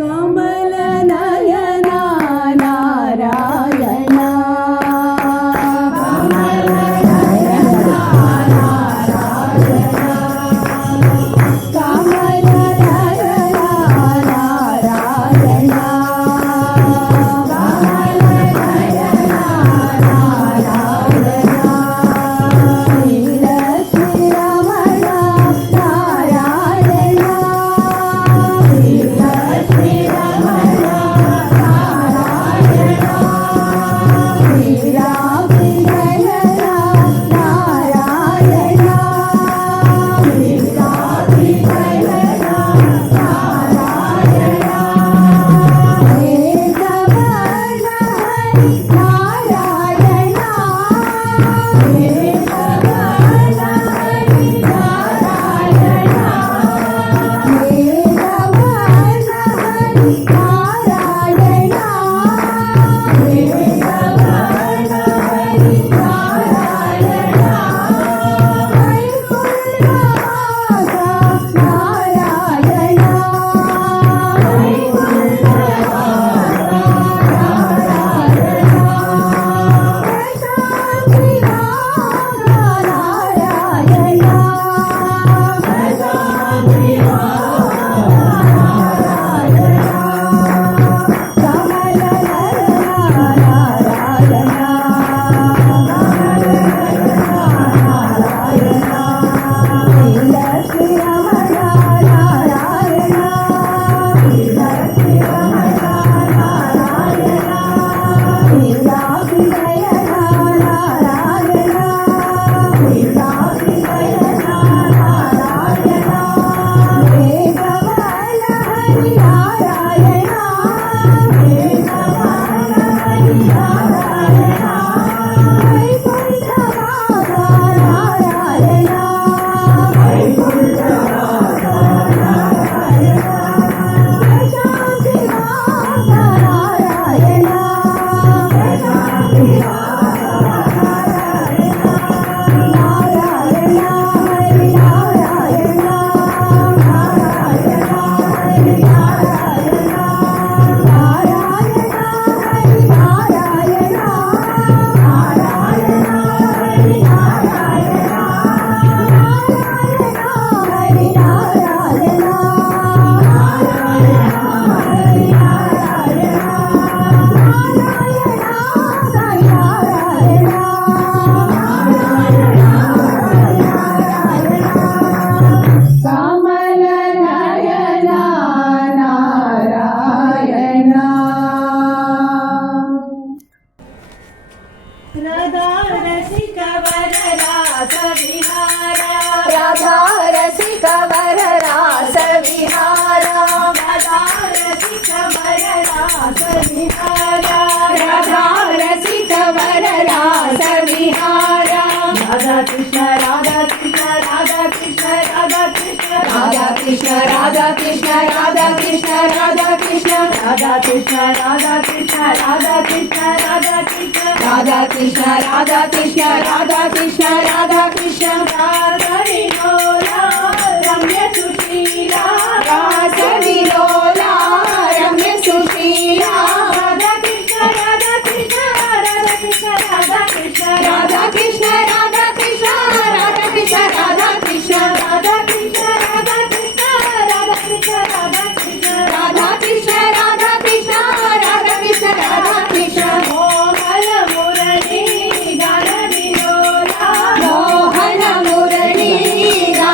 ಕಮಲ ನಯನ ನಾರಾಯಣ ಕಮಲ ನಯನ ನಾರಾಯಣ ಕಮಲ ನಯನ ನಾರಾಯಣ ಕಮಲ ನಯನ ನಾರಾಯಣ ಶ್ರೀಲ ಶ್ರೀರಮಣ ನಾರಾಯಣ ಶ್ರೀಲ ಶ್ರೀರಮಣ ನಾರಾಯಣ ಶ್ರೀರಾಮಕೃಷ್ಣ ನಾರಾಯಣ ಶ್ರೀರಾಮಕೃಷ್ಣ ನಾರಾಯಣ ಏಕವರ್ಣ ಹರಿ ನಾರಾಯಣ ಏಕವರ್ಣ ಹರಿ ನಾರಾಯಣ ಏಕವರ್ಣ ಹರಿ ನಾರಾಯಣ ಏಕವರ್ಣ ಹರಿ ನಾರಾಯಣ ವೈಕುಂಠವಾಸ ನಾರಾಯಣ ಕಮಲ ನಯನ ನಾರಾಯಣ ರಾಧಾ ರಸಿಕ ವರ ರಾಸ ವಿಹಾರ ರಾಧಾ ರಸಿಕ ವರ ರಾಸ ವಿಹಾರ ರಾಧಾ ರಸಿಕ ವರ ರಾಸ ವಿಹಾರ ರಾಧಾ ರಸಿಕ ವರ ರಾಸ ವಿಹಾರ ರಾಧಾ ಕೃಷ್ಣ ರಾಧಾ ಕೃಷ್ಣ ರಾಧಾ ಕೃಷ್ಣ ರಾಧಾ ಕೃಷ್ಣ ರಾಧಾ ಕೃಷ್ಣ ರಾಧಾ ಕೃಷ್ಣ ರಾಧಾ ಕೃಷ್ಣ ರಾಧಾ ಕೃಷ್ಣ ರಾಧಾ ಕೃಷ್ಣ ರಾಧಾ ಕೃಷ್ಣ ರಾಧಾ ಕೃಷ್ಣ ರಾಧಾ ಕೃಷ್ಣ ರಾಧಾ ಕೃಷ್ಣ ರಾಧಾ ಕೃಷ್ಣ ರಾಧಾ ಕೃಷ್ಣ ರಾಧಾ ಕೃಷ್ಣ ರಾಧಾ ವಿಲೋಲ ರಮ್ಯ ಸುಶೀಲ ರಾಧಾ ವಿಲೋಲ ರಮ್ಯ ಸುಶೀಲ ರಾಧಾ ಕೃಷ್ಣ ರಾಧಾ ಕೃಷ್ಣ ರಾಧಾ ಕೃಷ್ಣ ರಾಧಾ ಕೃಷ್ಣ ರಾಧಾ ಕೃಷ್ಣ ರಾಧಾ ಕೃಷ್ಣ ರಾಧಾ ಕೃಷ್ಣ ರಾಧಾ ಕೃಷ್ಣ ರಾಧಾ ಕೃಷ್ಣ ರಾಧಾ ಕೃಷ್ಣ ರಾಧಾ ಕೃಷ್ಣ ರಾಧಾ ಕೃಷ್ಣ ರಾಧಾ ಕೃಷ್ಣ ರಾಧಾ ಕೃಷ್ಣ ರಾಧಾ ಕೃಷ್ಣ ರಾಧಾ ಕೃಷ್ಣ ಮೋಹನ ಮುರಳಿ ಗಾನ ವಿಲೋಲ ಮೋಹನ ಮುರಳಿ ಗಾನ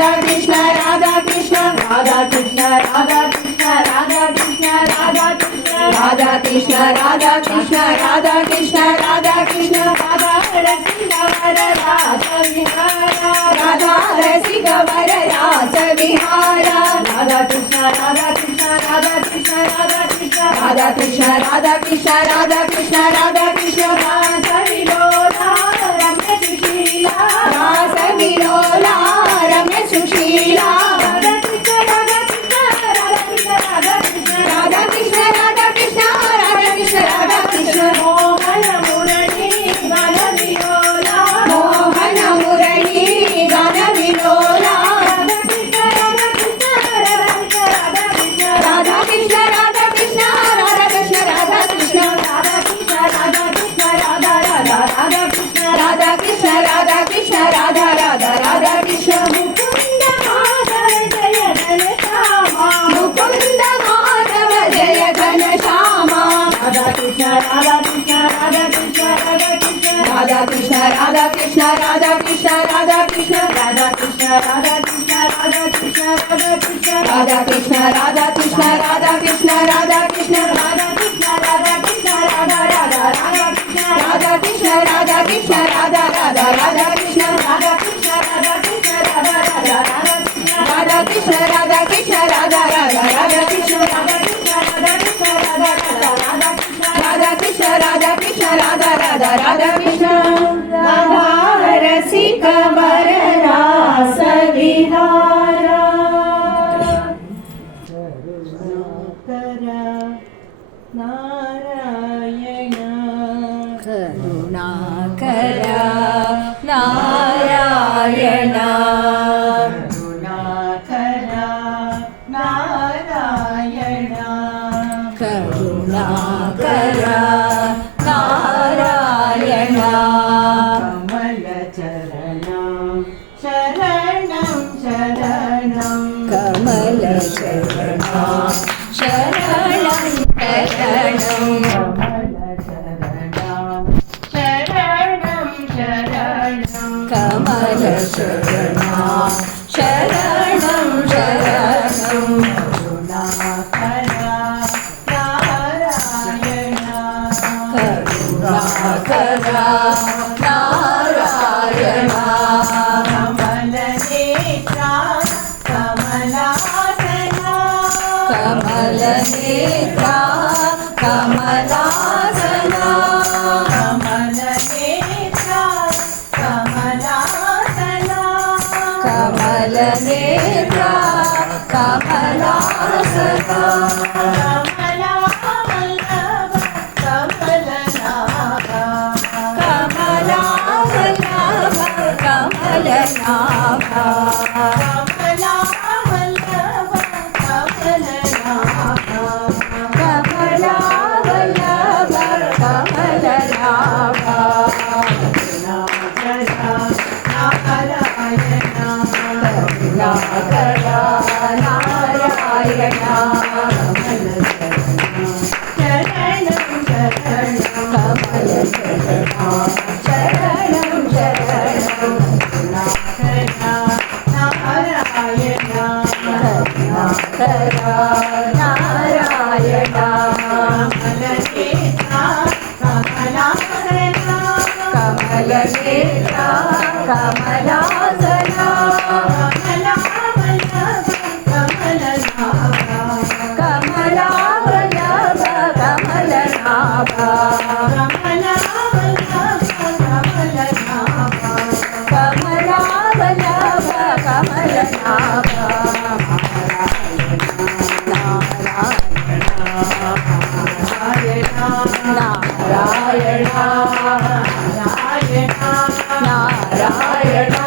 राधा कृष्ण राधा कृष्ण राधा कृष्ण राधा कृष्ण राधा कृष्ण राधा कृष्ण राधा कृष्ण राधा कृष्ण राधा कृष्ण राधा कृष्ण राधा रसिक वर रास विहारा राधा रसिक वर रास विहारा राधा कृष्ण राधा कृष्ण राधा कृष्ण राधा कृष्ण राधा कृष्ण राधा कृष्ण राधा कृष्ण राधा कृष्ण रास विलोला रम्य सुशीला रास विलोला रम्य सुशीला राधा कृष्ण राधा कृष्ण राधा कृष्ण राधा कृष्ण राधा कृष्ण राधा कृष्ण राधा कृष्ण राधा कृष्ण मोहन मुरली गान विलोला मोहन मुरली गान विलोला राधा कृष्ण राधा कृष्ण राधा कृष्ण राधा कृष्ण राधा कृष्ण राधा कृष्ण राधा कृष्ण राधा कृष्ण राधा कृष्ण राधा राधा राधा कृष्ण राधा कृष्ण राधा कृष्ण राधा राधा राधा कृष्ण मुकुंद माधव जय घन श्यामा मुकुंद माधव जय घन श्यामा राधा कृष्ण राधा कृष्ण राधा कृष्ण राधा कृष्ण राधा कृष्ण राधा कृष्ण राधा कृष्ण राधा कृष्ण राधा कृष्ण राधा कृष्ण राधा कृष्ण राधा कृष्ण राधा कृष्ण राधा कृष्ण राधा कृष्ण राधा कृष्ण राधा कृष्ण राधा कृष्ण राधा राधा राधा कृष्ण राधा कृष्ण राधा कृष्ण राधा राधा राधा कृष्ण राधा कृष्ण राधा कृष्ण राधा राधा राधा कृष्ण राधा कृष्ण राधा कृष्ण राधा राधा राधा कृष्ण राधा कृष्ण राधा कृष्ण राधा राधा राधा कृष्ण राधा कृष्ण राधा कृष्ण राधा राधा राधा कृष्ण राधा रसिक वर रास विहारा नारायण करुणाकर नारायण करुणाकर नारायण करुणाकर नारायण कमल चरणं शरणं शरणं कमल चरणं शरणं शरणं कमल शरणं शरणं शरणं करुणाकर नारायण करुणाकर नारायण कमल नेत्रा कमलासना कमल नेत्रा कमलासना कमल नेत्रा कमलासना कमल नेत्रा कमलासना कमला वल्लभ कमलनाभा कमला वल्लभ कमलनाभा कमला वल्लभ कमलनाभा कमला वल्लभ कमलनाभा कमलनेत्रा कमलासना कमला वल्लभ कमलनाभा कमला वल्लभ कमलनाभा कमला वल्लभ कमलनाभा कमला वल्लभ कमलनाभा नारायण नारायण नारायण नारायण नारायण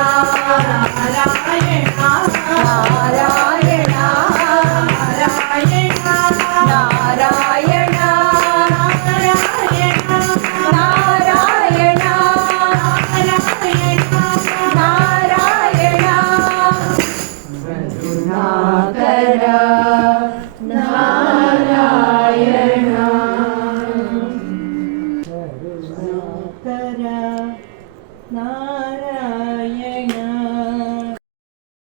नारायण नारायण नारायण नारायण करुणाकर नारायण नारायण